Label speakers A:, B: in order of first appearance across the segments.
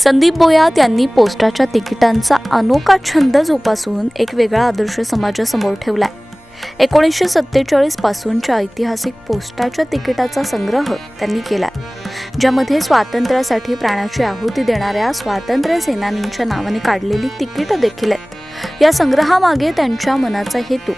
A: संदीप बोयात यांनी पोस्टाच्या तिकिटांचा अनोखा छंद जोपासून एक वेगळा आदर्श समाजासमोर ठेवलाय. एकोणीसशे सत्तेचाळीस पासूनच्या ऐतिहासिक पोस्टाच्या तिकिटाचा संग्रह त्यांनी केलाय ज्यामध्ये स्वातंत्र्यासाठी प्राणाची आहुती देणाऱ्या स्वातंत्र्य सेनानींच्या नावाने काढलेली तिकीटं देखील आहेत. या संग्रहामागे त्यांच्या मनाचा हेतू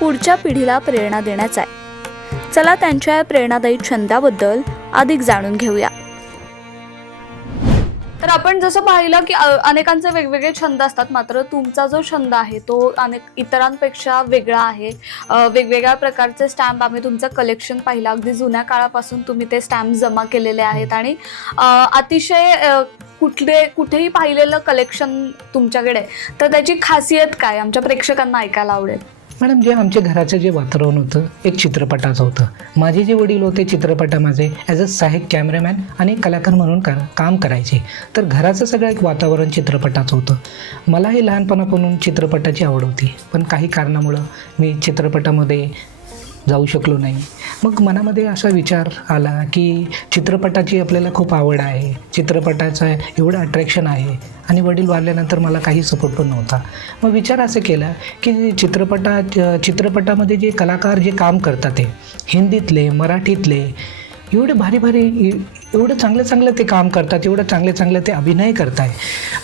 A: पुढच्या पिढीला प्रेरणा देण्याचा आहे. चला त्यांच्या या प्रेरणादायी छंदाबद्दल अधिक जाणून घेऊया. आपण जसं पाहिलं की अनेकांचे वेगवेगळे छंद असतात. मात्र तुमचा जो छंद आहे तो अनेक इतरांपेक्षा वेगळा आहे. वेगवेगळ्या प्रकारचे स्टॅम्प आम्ही तुमचं कलेक्शन पाहिलं. अगदी जुन्या काळापासून तुम्ही ते स्टॅम्प जमा केलेले आहेत. आणि अतिशय कुठले कुठेही पाहिलेलं कलेक्शन तुमच्याकडे तर त्याची खासियत काय? आमच्या प्रेक्षकांना ऐकायला आवडेल.
B: मॅडम जे आमच्या घराचं जे वातावरण होतं एक चित्रपटाचं होतं. माझे जे वडील होते चित्रपटामध्ये ॲज अ सहाय्यक कॅमेरामॅन आणि कलाकार म्हणून का काम करायचे. तर घराचं सगळं एक वातावरण चित्रपटाचं होतं. मलाही लहानपणापासून चित्रपटाची आवड होती. पण काही कारणामुळं मी चित्रपटामध्ये जाऊ शकलो नाही. मग मनामध्ये असा विचार आला की चित्रपटाची आपल्याला खूप आवड आहे. चित्रपटाचं एवढं अट्रॅक्शन आहे. आणि वडील वाढल्यानंतर मला काही सपोर्ट पण नव्हता. मग विचार असं केला की चित्रपटा चित्रपटामध्ये जे कलाकार जे काम करतात ते हिंदीतले मराठीतले एवढे भारी भारी एवढं चांगलं चांगलं ते काम करतात एवढं चांगले चांगलं ते अभिनय करताय.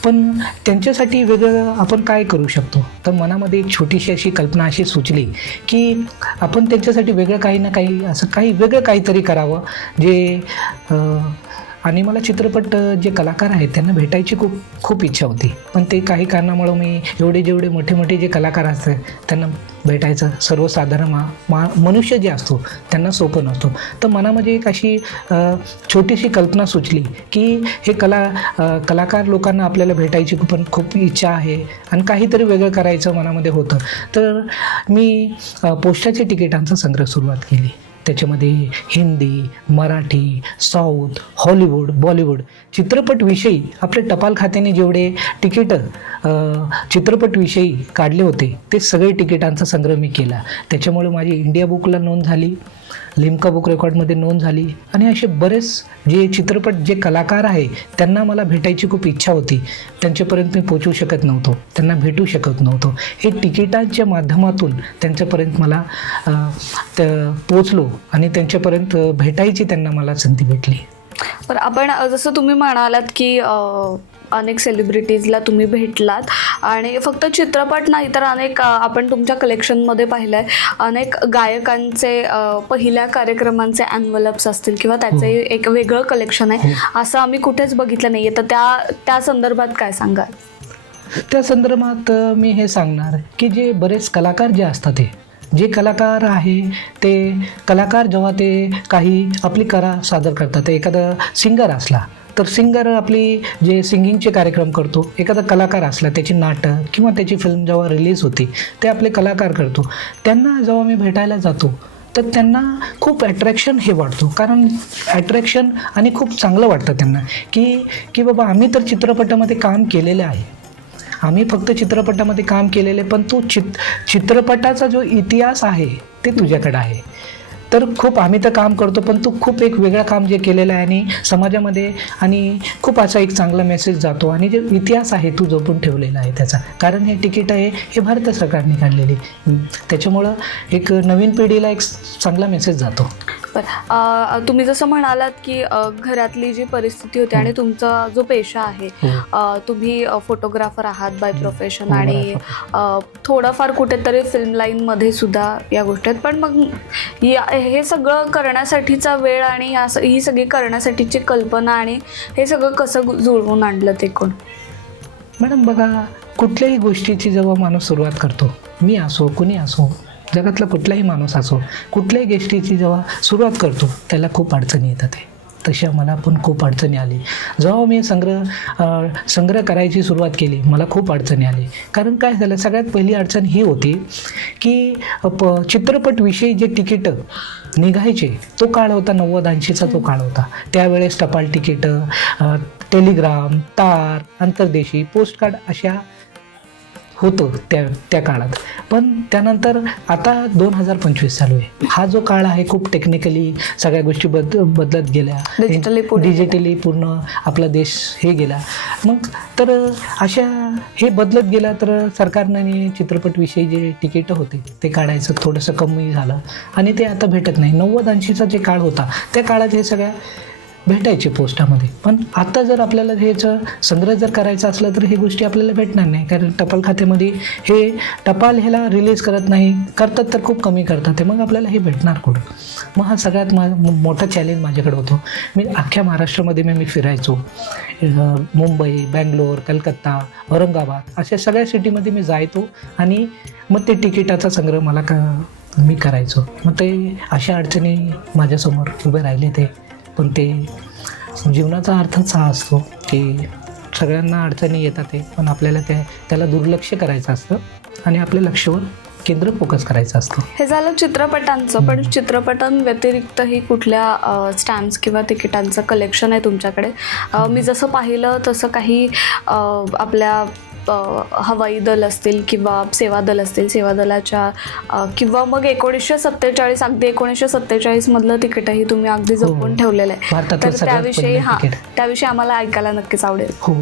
B: पण त्यांच्यासाठी वेगळं आपण काय करू शकतो? तर मनामध्ये एक छोटीशी अशी कल्पना अशी सुचली की आपण त्यांच्यासाठी वेगळं काही ना काही असं काही वेगळं काहीतरी करावं जे आणि मला चित्रपट जे कलाकार आहेत त्यांना भेटायची खूप खूप इच्छा होती. पण ते काही कारणामुळं मी एवढे जेवढे मोठे मोठे जे कलाकार असतात त्यांना भेटायचं सर्वसाधारण मा मा मनुष्य जे असतो त्यांना सोपं नसतो. तर मनामध्ये एक अशी छोटीशी कल्पना सुचली की हे कला कलाकार लोकांना आपल्याला भेटायची पण खूप इच्छा आहे आणि काहीतरी वेगळं करायचं मनामध्ये होतं. तर मी पोस्टाच्या तिकिटांचा संग्रह सुरुवात केली. त्याच्यामध्ये Hindi Marathi south Hollywood Bollywood चित्रपटविषयी आपल्या टपाल खात्याने जेवढे तिकीटं चित्रपटविषयी काढले होते ते सगळे तिकिटांचा संग्रह मी केला. त्याच्यामुळे माझी इंडिया बुकला नोंद झाली. लिम्का बुक रेकॉर्डमध्ये नोंद झाली. आणि असे बरेच जे चित्रपट जे कलाकार आहे त्यांना मला भेटायची खूप इच्छा होती. त्यांच्यापर्यंत मी पोचू शकत नव्हतो. त्यांना भेटू शकत नव्हतो. हे तिकिटांच्या माध्यमातून त्यांच्यापर्यंत मला त- पोचलो आणि त्यांच्यापर्यंत भेटायची त्यांना मला संधी भेटली.
A: पण आपण जसं तुम्ही म्हणालात की अनेक सेलिब्रिटीजला तुम्ही भेटलात. आणि फक्त चित्रपट नाही तर अनेक आपण तुमच्या कलेक्शनमध्ये पाहिलं आहे अनेक गायकांचे पहिल्या कार्यक्रमांचे ॲन्व्हलप्स असतील किंवा त्याचे एक वेगळं कलेक्शन आहे. असं आम्ही कुठेच बघितलं नाही आहे तर त्या त्या संदर्भात काय सांगाल?
B: त्या संदर्भात मी हे सांगणार की जे बरेच कलाकार जे असतात ते जे कलाकार आहे ते कलाकार जेव्हा ते काही आपली कला सादर करतात एखादा सिंगर असला तर सिंगर आपली जे सिंगिंगचे कार्यक्रम करतो एखादा कलाकार असला त्याची नाटक किंवा त्याची फिल्म जेव्हा रिलीज होती ते आपले कलाकार करतो. त्यांना जेव्हा मी भेटायला जातो तर त्यांना खूप अट्रॅक्शन हे वाटतो. कारण अट्रॅक्शन आणि खूप चांगलं वाटतं त्यांना की की बाबा आम्ही तर चित्रपटामध्ये काम केलेलं आहे. आम्ही फक्त चित्रपटामध्ये काम केलेले पण तो चित चित्रपटाचा जो इतिहास आहे ते तुझ्याकडं आहे. तर खूप आम्ही तर काम करतो पण तू खूप एक वेगळं काम जे केलेलं आहे आणि समाजामध्ये आणि खूप असा एक चांगला मेसेज जातो आणि जे इतिहास आहे तू जपून ठेवलेला आहे त्याचा. कारण हे तिकीट आहे हे भारत सरकारने काढलेली. हं. त्याच्यामुळं एक नवीन पिढीला एक चांगला मेसेज जातो.
A: तुम्ही जसं म्हणालात की घरातली जी परिस्थिती होती आणि तुमचा जो पेशा आहे
B: हो.
A: तुम्ही फोटोग्राफर आहात बाय प्रोफेशन
B: हो,
A: आणि थोडंफार कुठेतरी फिल्म लाईनमध्ये सुद्धा या गोष्टी आहेत. पण मग या हे सगळं करण्यासाठीचा वेळ आणि असं ही सगळी करण्यासाठीची कल्पना आणि हे सगळं कसं जुळवून आणलं ते कोण?
B: मॅडम बघा कुठल्याही गोष्टीची जेव्हा माणूस सुरुवात करतो मी असो कुणी असो जगातला कुठलाही माणूस असो कुठल्याही गोष्टीची जेव्हा सुरुवात करतो त्याला खूप अडचणी येतात आहे तशा मला पण खूप अडचणी आली. जेव्हा मी संग्रह संग्रह करायची सुरुवात केली मला खूप अडचणी आली. कारण काय झालं सगळ्यात पहिली अडचण ही होती की प चित्रपटविषयी जे तिकीटं निघायचे तो काळ होता नव्वद ऐंशीचा तो काळ होता. त्यावेळेस टपाल तिकीटं टेलिग्राम तार अंतर्देशी पोस्टकार्ड अशा होतं त्या त्या काळात. पण त्यानंतर आता दोन हजार पंचवीस चालू आहे. हा जो काळ आहे खूप टेक्निकली सगळ्या गोष्टी बद बदलत गेल्या.
A: गेल्या.
B: डिजिटली पूर्ण आपला देश हे गेला. मग तर अशा हे बदलत गेला तर सरकारने चित्रपटविषयी जे तिकीटं होते ते काढायचं थोडंसं कमी झालं. आणि ते आता भेटत नाही. नव्वद ऐंशीचा जे काळ होता त्या काळात हे सगळ्या भेटायचे पोस्टामध्ये. पण आता जर आपल्याला ह्याचं संग्रह जर करायचा असला तर हे गोष्टी आपल्याला भेटणार नाही. कारण टपाल खात्यामध्ये हे टपाल ह्याला रिलीज करत नाही. करतात तर खूप कमी करतात. ते मग आपल्याला हे भेटणार कुठं? मग हा सगळ्यात मा मोठा चॅलेंज माझ्याकडे होतो. मी अख्ख्या महाराष्ट्रामध्ये मी मी फिरायचो. मुंबई बँगलोर कलकत्ता औरंगाबाद अशा सगळ्या सिटीमध्ये मी जायचो आणि मग ते तिकिटाचा संग्रह मला का मी करायचो. मग ते अशा अडचणी माझ्यासमोर उभे राहिले ते. पण ते जीवनाचा अर्थच हा असतो की सगळ्यांना अडचणी येतात ते पण आपल्याला त्या त्याला दुर्लक्ष करायचं असतं आणि आपल्या लक्षावर केंद्र फोकस करायचं असतं.
A: हे झालं चित्रपटांचं पण चित्रपटांव्यतिरिक्तही कुठल्या स्टॅम्प्स किंवा तिकिटांचं कलेक्शन आहे तुमच्याकडे? मी जसं पाहिलं तसं काही आपल्या हवाई दल असतील किंवा सेवा दल असतील सेवा दलाच्या किंवा मग एकोणीसशे सत्तेचाळीस अगदी एकोणीसशे सत्तेचाळीसमधलं तिकीटही तुम्ही अगदी जपून ठेवलेलं आहे. तर त्याविषयी हां. त्याविषयी आम्हाला ऐकायला नक्कीच आवडेल.
B: हो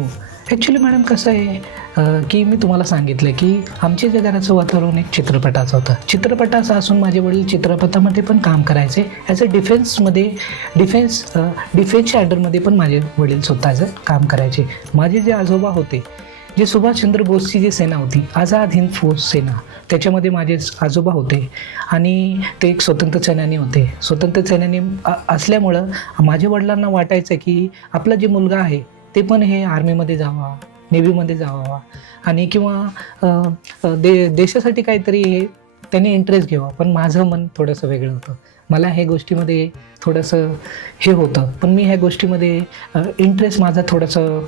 B: ॲक्च्युली मॅडम कसं आहे की मी तुम्हाला सांगितलं की आमच्या जे घराचं वातावरण एक चित्रपटाचं होतं. चित्रपटाचं असून माझे वडील चित्रपटामध्ये पण काम करायचे. ॲज अ डिफेन्समध्ये डिफेन्स डिफेन्सच्या अंडरमध्ये पण माझे वडील स्वतःचं काम करायचे. माझे जे आजोबा होते जे सुभाषचंद्र बोसची जी सेना होती आझाद हिंद फौज सेना त्याच्यामध्ये माझे आजोबा होते आणि ते एक स्वतंत्र सेनानी होते. स्वतंत्र सेनानी असल्यामुळं माझ्या वडिलांना वाटायचं की आपला जे मुलगा आहे ते पण हे आर्मीमध्ये जावा नेव्हीमध्ये जावा आणि किंवा दे देशासाठी काहीतरी हे त्याने इंटरेस्ट घ्यावा. पण माझं मन थोडंसं वेगळं होतं. मला ह्या गोष्टीमध्ये थोडंसं हे होतं. पण मी ह्या गोष्टीमध्ये इंटरेस्ट माझा थोडंसं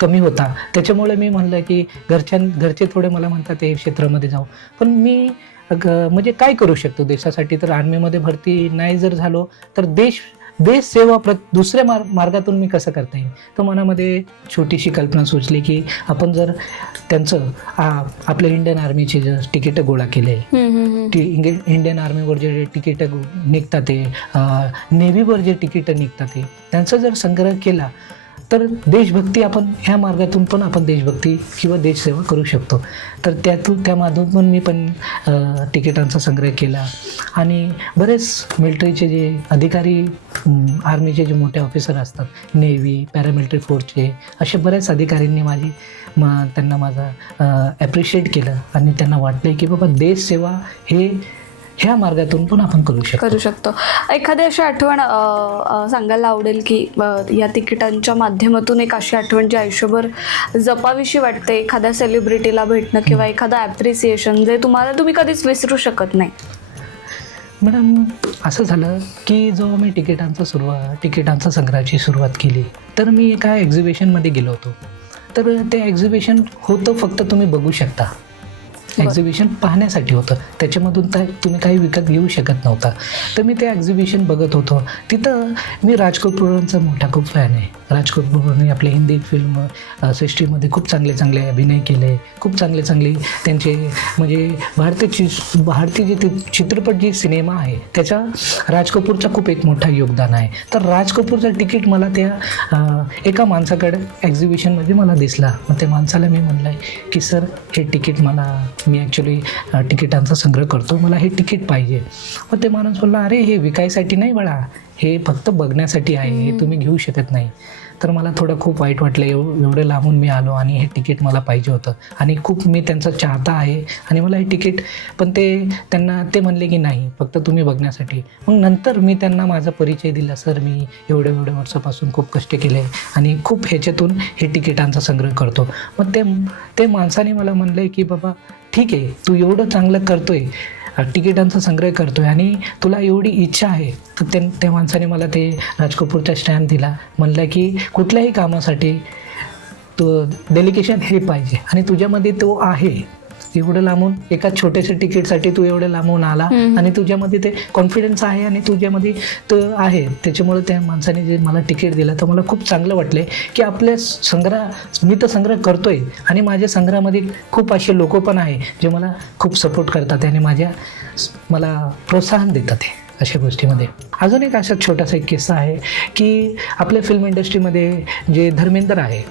B: कमी होता. त्याच्यामुळे मी म्हणलं की घरच्यां घरचे थोडे मला म्हणतात ते क्षेत्रामध्ये जाऊ. पण मी म्हणजे काय करू शकतो? देशासाठी तर आर्मीमध्ये भरती नाही जर झालो तर देश देश सेवा प्र दुसऱ्या मार् मार्गातून मी कसं करता येईल? तर मनामध्ये छोटीशी कल्पना सुचली की आपण जर त्यांचं आपल्या इंडियन आर्मीचे जे तिकीटं गोळा केले इंडियन आर्मीवर जे तिकीटं निघतात ते नेव्हीवर जे तिकीटं निघतात ते त्यांचा जर संग्रह केला तर देशभक्ती आपण ह्या मार्गातून पण आपण देशभक्ती किंवा देशसेवा करू शकतो. तर त्यातून त्या माध्यमातून मी पण तिकिटांचा संग्रह केला. आणि बरेच मिलिटरीचे जे अधिकारी आर्मीचे जे मोठे ऑफिसर असतात नेव्ही पॅरामिलिटरी फोर्सचे असे बऱ्याच अधिकाऱ्यांनी माझी मा त्यांना माझा ॲप्रिशिएट केलं. आणि त्यांना वाटलं की बाबा देशसेवा हे ह्या मार्गातून पण आपण करू शकतो.
A: करू शकतो. एखादी अशी आठवण सांगायला आवडेल की या तिकिटांच्या माध्यमातून एक अशी आठवण जी आयुष्यभर जपाविषयी वाटते एखाद्या सेलिब्रिटीला भेटणं किंवा एखादं ॲप्रिसिएशन जे तुम्हाला तुम्ही कधीच विसरू शकत नाही.
B: मॅडम असं झालं की जेव्हा मी तिकिटांचा सुरुवात तिकिटांचा संग्रहाची सुरुवात केली तर मी एका एक्झिबिशनमध्ये गेलो होतो. तर ते एक्झिबिशन होतं फक्त तुम्ही बघू शकता. एक्झिबिशन पाहण्यासाठी होतं. त्याच्यामधून तर तुम्ही काही विकत घेऊ शकत नव्हता. तर मी ते एक्झिबिशन बघत होतो. तिथं मी राज कपूरांचा मोठा खूप फॅन आहे. राज कपूरने आपल्या हिंदी फिल्म सृष्टीमध्ये खूप चांगले चांगले अभिनय केले. खूप चांगले चांगले त्यांचे म्हणजे भारतीय चि भारतीय जे चित्रपट जे सिनेमा आहे त्याच्या राज कपूरचा खूप एक मोठा योगदान आहे. तर राज कपूरचं तिकीट मला त्या एका माणसाकडे एक्झिबिशनमध्ये मला दिसला. मग त्या माणसाला मी म्हणलं आहे की सर हे तिकीट मला मी ॲक्च्युली तिकिटांचा संग्रह करतो. मला हे तिकीट पाहिजे. मग ते माणूस बोलला अरे हे विकायसाठी नाही बाळा. हे फक्त बघण्यासाठी आहे. हे तुम्ही घेऊ शकत नाही. तर मला थोडं खूप वाईट वाटलं. एव एवढं लांबून मी आलो आणि हे तिकीट मला पाहिजे होतं. आणि खूप मी त्यांचा चाहता आहे. आणि मला हे तिकीट पण ते त्यांना ते म्हणले की नाही फक्त तुम्ही बघण्यासाठी. मग नंतर मी त्यांना माझा परिचय दिला. सर मी एवढ्या एवढ्या वर्षापासून खूप कष्ट केले आणि खूप ह्याच्यातून हे तिकिटांचा संग्रह करतो. मग ते ते माणसाने मला म्हणलं की बाबा ठीक आहे. तू एवढं चांगलं करतोय. तिकिटांचा संग्रह करतोय आणि तुला एवढी इच्छा आहे तर त्या त्या माणसाने मला ते राज कपूरचा स्टॅम्प दिला. म्हणलं की कुठल्याही कामासाठी तो डेलिकेशन हे पाहिजे आणि तुझ्यामध्ये तो आहे. एवढं लांबून एका छोट्याशा तिकीटसाठी तू एवढं लांबून आला. आणि तुझ्यामध्ये ते कॉन्फिडन्स आहे आणि तुझ्यामध्ये तो आहे त्याच्यामुळे त्या माणसाने जे मला तिकीट दिलं तर मला खूप चांगलं वाटले की आपल्या संग्रह मी तर संग्रह करतोय आणि माझ्या संग्रहामध्ये खूप असे लोक पण आहे जे मला खूप सपोर्ट करतात आणि माझ्या मला प्रोत्साहन देतात अशा गोष्टीमध्ये अजून एक असा छोटासा एक किस्सा आहे की आपल्या फिल्म इंडस्ट्रीमध्ये जे धर्मेंद्र आहे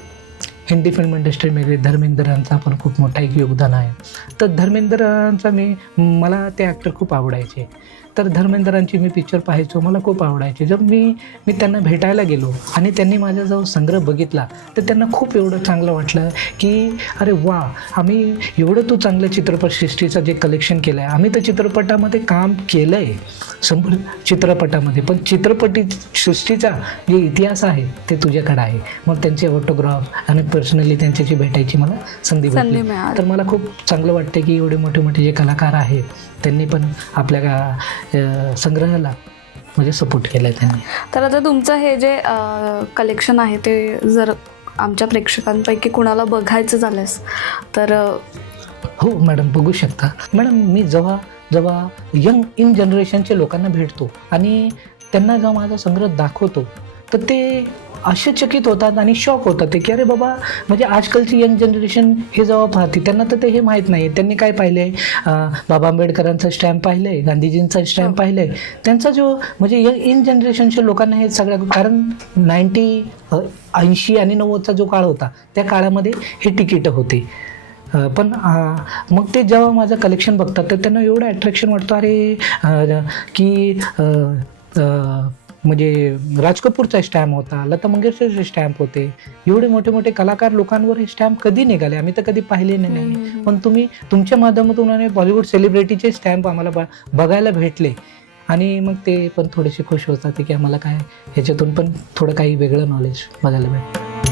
B: हिंदी फिल्म इंडस्ट्रीमध्ये धर्मेंद्रांचा पण खूप मोठा एक योगदान आहे. तर धर्मेंद्रांचा मी मला ते ॲक्टर खूप आवडायचे. तर धर्मेंद्रांची मी पिक्चर पाहायचो मला खूप आवडायचे. जर मी मी त्यांना भेटायला गेलो आणि त्यांनी माझा जो संग्रह बघितला तर त्यांना खूप एवढं चांगलं वाटलं की अरे वा आम्ही एवढं तू चांगलं चित्रपटसृष्टीचं जे कलेक्शन केलं आहे आम्ही तर चित्रपटामध्ये काम केलं आहे शंभर चित्रपटामध्ये. पण चित्रपटी सृष्टीचा जे इतिहास आहे ते तुझ्याकडे आहे. मग त्यांचे ऑटोग्राफ आणि पर्सनली त्यांच्याशी भेटायची मला संधी भेटली. तर मला खूप चांगलं वाटतं की एवढे मोठे मोठे जे कलाकार आहेत त्यांनी पण आपल्या संग्रहाला म्हणजे सपोर्ट केला आहे त्यांनी.
A: तर आता तुमचं हे जे कलेक्शन आहे ते जर आमच्या प्रेक्षकांपैकी कुणाला बघायचं झाल्यास तर
B: हो मॅडम बघू शकता. मॅडम मी जेव्हा जेव्हा यंग इन जनरेशनच्या लोकांना भेटतो आणि त्यांना जेव्हा माझा संग्रह दाखवतो तर ते आश्चर्यचकित होतात आणि शॉक होतात. ते की अरे बाबा म्हणजे आजकालची यंग जनरेशन हे जेव्हा पाहते त्यांना तर ते हे माहीत नाही त्यांनी काय पाहिलं आहे बाबा आंबेडकरांचा स्टॅम्प पाहिलं आहे गांधीजींचा स्टॅम्प पाहिलं आहे त्यांचा जो म्हणजे यंग इन जनरेशनच्या लोकांना हे सगळ्या कारण नाईन्टी ऐंशी आणि नव्वदचा जो काळ होता त्या काळामध्ये हे तिकीटं होते. पण मग ते जेव्हा माझं कलेक्शन बघतात तर त्यांना एवढं अट्रॅक्शन वाटतं अरे की अ, अ, म्हणजे राज कपूरचा स्टॅम्प होता लता मंगेशकरचे स्टॅम्प होते. एवढे मोठे मोठे कलाकार लोकांवर हे स्टॅम्प कधी निघाले? आम्ही तर कधी पाहिले नाही. पण तुम्ही तुमच्या माध्यमातून आणि बॉलिवूड सेलिब्रिटीचे स्टॅम्प आम्हाला ब बघायला भेटले. आणि मग ते पण थोडेसे खुश होतात की आम्हाला काय ह्याच्यातून पण थोडं काही वेगळं नॉलेज बघायला भेटतं